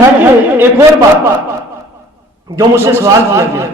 ہے کہ ایک اور بات جو مجھ سے سوال کیا گیا،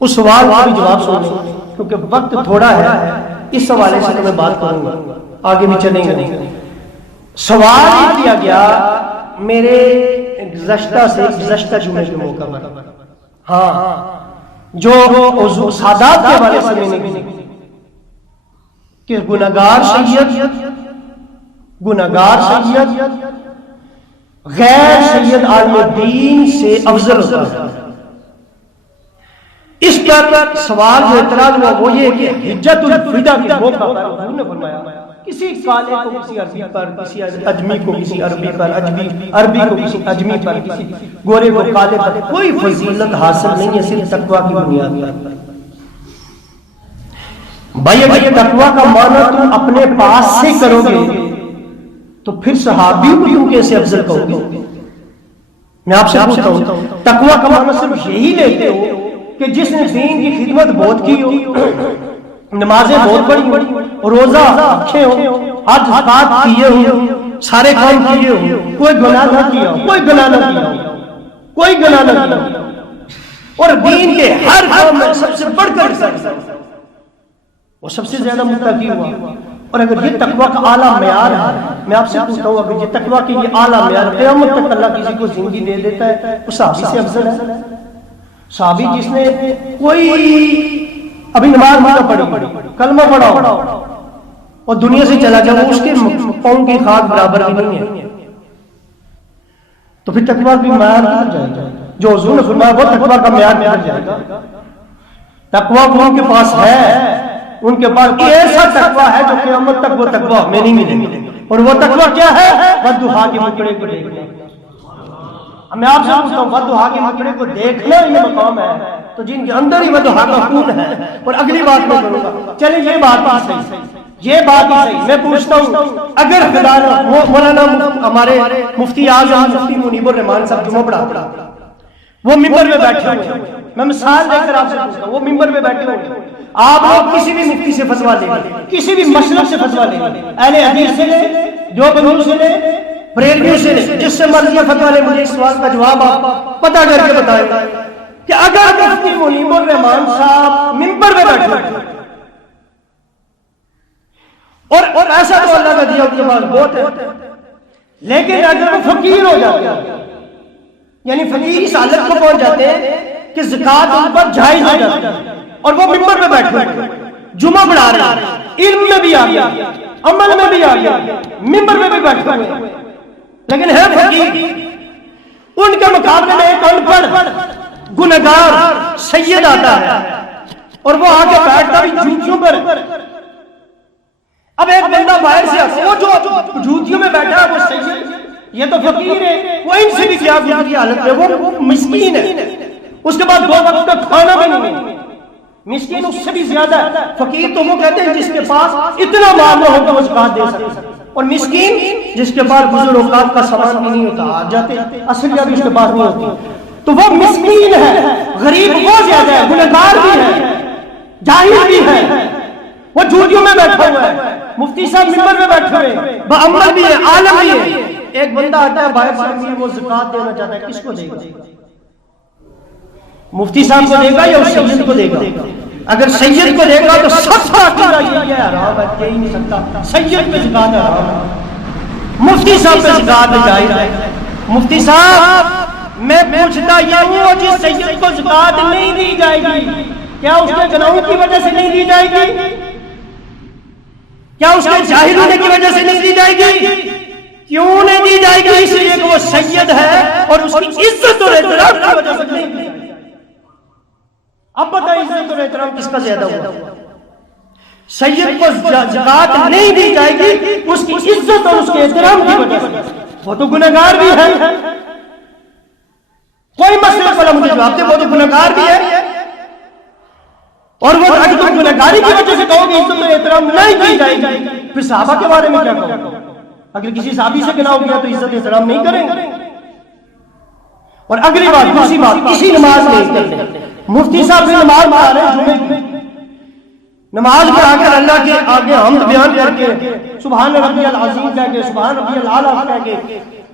اس سوال کا بھی جواب سن لیں کیونکہ وقت تھوڑا ہے، اس حوالے سے تو میں بات کروں گا، آگے بھی چلیں گے۔ سوال یہ کیا گیا میرے گزشتہ جمعے کے موقع پر، ہاں جو سادات کے حوالے سے میں نے کہ گناہگار سید غیر سید عالم دین سے افضل ہوتا ہے۔ اس پر سوال جو اعتراض ہوا وہ یہ کہ حجت الوداع کے موقع پر حضور نے فرمایا کسی کالے کو کسی عربی پر، کسی اجمی کو کسی عربی پر، عربی کو کسی اجمی پر، کسی گورے کو کالے پر کوئی فضیلت حاصل نہیں ہے، صرف تقوی کی بنیاد پر۔ بھائی اگر تقوی کا معنی تم اپنے پاس سے کرو گے تو پھر صحابیوں کو تم کیسے افضل کہو گے؟ میں آپ سے پوچھتا ہوں، تقوی کا معنی صرف یہی لیتے ہو کہ جس نے دین کی خدمت بہت کی ہو، نمازیں بہت پڑھی ہو، روزہ رکھے ہو، حج زکات کیے ہو، سارے کام کیے ہو، کوئی گناہ نہ کیا ہو، کوئی گناہ نہ کیا ہو، کوئی گناہ نہ کیا ہو، اور دین کے ہر کام میں سب سے بڑھ کر وہ سب سے زیادہ متقی ہوا۔ اور اگر یہ تقوی کا اعلیٰ معیار ہے، میں آپ سے پوچھتا ہوں اگر یہ تقوی کی یہ اعلیٰ معیار قیامت تک اللہ کسی کو زندگی دے دیتا ہے، وہ صحابی سے افضل ہے؟ صحابی جس نے کوئی ابھی نماز نہ پڑھی، کلمہ پڑھا اور دنیا سے چلا جائے، وہ اس کے پاؤں کی خاک برابر بھی نہیں ہے، تو پھر تقوی بھی معیار نہیں جائے گا۔ جو حضور نے فرمایا وہ تقوی کا معیار نہیں جائے گا۔ تقوی ان کے پاس ہے، ان کے پاس ایسا تقوی ہے جو قیامت تک وہ تقوی ہمیں نہیں ملے گا، اور وہ تقوی کیا ہے؟ والضحیٰ کے مکڑے کو دیکھنا۔ میں آپ سے پوچھتا ہوں، والضحیٰ کے مکڑے کو دیکھنا یہ مقام ہے تو جن کے اندر ہی والضحیٰ کا خون ہے۔ اور اگلی بات میں کروں گا، چلیں یہ بات ہی صحیح، یہ بات ہی صحیح، میں پوچھتا ہوں اگر خدا مولانا ہمارے مفتی اعظم مفتی منیب الرحمان صاحب جمعہ پڑھا، وہ ممبر میں بیٹھے ہوئے، میں مثال دے کر آپ سے پوچھتا ہوں، وہ ممبر میں بیٹھے ہوئے، آپ لوگ کسی بھی مفتی سے فتویٰ لیں گے، کسی بھی مسلک سے فتویٰ لیں گے، اہل حدیث سے لیں، دیوبندیوں سے لیں، بریلویوں سے لیں، جس سے مرضی فتویٰ لیں، مجھے اس سوال کا جواب آپ پتہ کر کے بتائیں کہ اگر مفتی منیب الرحمان صاحب ممبر میں بیٹھے ہوئے اور ایسا تو اللہ کا دیا ان کے پاس بہت ہے، لیکن اگر وہ فقیر ہو جاتے ہیں، یعنی فقیر اس حالت کو پہنچ جاتے ہیں کہ زکوٰۃ ان پر جائز ہو جاتی ہے، اور وہ ممبر میں بیٹھے ہوئے جمعہ پڑھا رہے ہیں، علم میں بھی آ گیا، عمل میں بھی آ گیا، ممبر میں بھی بیٹھے ہوئے، لیکن ہے فقیر، ان کے مقابلے میں ایک ان پڑھ گنہگار سید آتا ہے اور وہ آ کے بیٹھتا بھی جوتیوں پر۔ اب ایک بندہ باہر سے آتا ہے، وہ جو جوتیوں میں بیٹھا ہے وہ سید، یہ تو فقیر ہے، وہ ان سے بھی کیا گزری حالت ہے، وہ مسکین ہے، اس کے بعد 2 وقت کا کھانا بھی نہیں، مسکین اس سے بھی زیادہ ہے۔ فقیر تو وہ کہتے ہیں جس کے پاس اتنا مال نہ ہو کہ وہ زکات دے سکے، اور مسکین جس کے پاس گزر اوقات کا سامان بھی نہیں ہوتا، آ جاتے اصلیہ بھی اس کے پاس نہیں ہوتی، تو وہ مسکین ہے، غریب وہ زیادہ ہے، گنہگار بھی ہے، جاہل بھی ہے، وہ جھوٹیوں میں بیٹھا ہوا ہے، مفتی صاحب ممبر میں بیٹھے ہوئے، بعمل بھی ہے، عالم بھی ہے۔ ایک بندہ آتا ہے باہر سے، امیر وہ زکات دینا چاہتا ہے، کس کو دے گا؟ مفتی صاحب کو دے گا یا اس سید کو دے گا؟ اگر سید کو دے گا تو سب کا عقیدہ یہ ہے حرام ہے، دے ہی نہیں سکتا، سید پہ زکات حرام ہے، مفتی صاحب پہ زکات جائز ہے۔ مفتی صاحب میں پوچھتا یہ ہوں، جس سید کو زکات نہیں دی جائے گی کیا اس کے گناہوں کی وجہ سے نہیں دی جائے گی؟ کیا اس کے جاہل ہونے کی وجہ سے نہیں دی جائے گی؟ کیوں نہیں دی جائے گی؟ اس لیے کہ وہ سید ہے اور اس کی عزت اور احترام کی وجہ سے نہیں دی جائے گی۔ اب بتائیں عزت اور احترام کس کا زیادہ ہوا؟ سید کو زکات نہیں دی جائے گی اس کی عزت اور اس کے احترام کی وجہ سے، وہ تو گنہگار بھی ہے، کوئی مسئلہ والا مجھے جواب دے، وہ تو گنہگار بھی ہے، اور وہ اگر تم گنہگاری کی وجہ سے کہو گے عزت اور احترام نہیں دی جائے گی، پھر صحابہ کے بارے میں کیا کہو؟ اگر کسی صحابی سے گناہ ہو گیا تو عزت احترام نہیں کریں گے۔ اور اگلی بات، دوسری بات، کسی نماز میں مفتی صاحب سے نماز پڑھا رہے ہیں، جمعے کی نماز پڑھا کر اللہ کے آگے حمد بیان کر کے سبحان ربی العظیم کہہ کے، سبحان ربی الاعلیٰ کہہ کے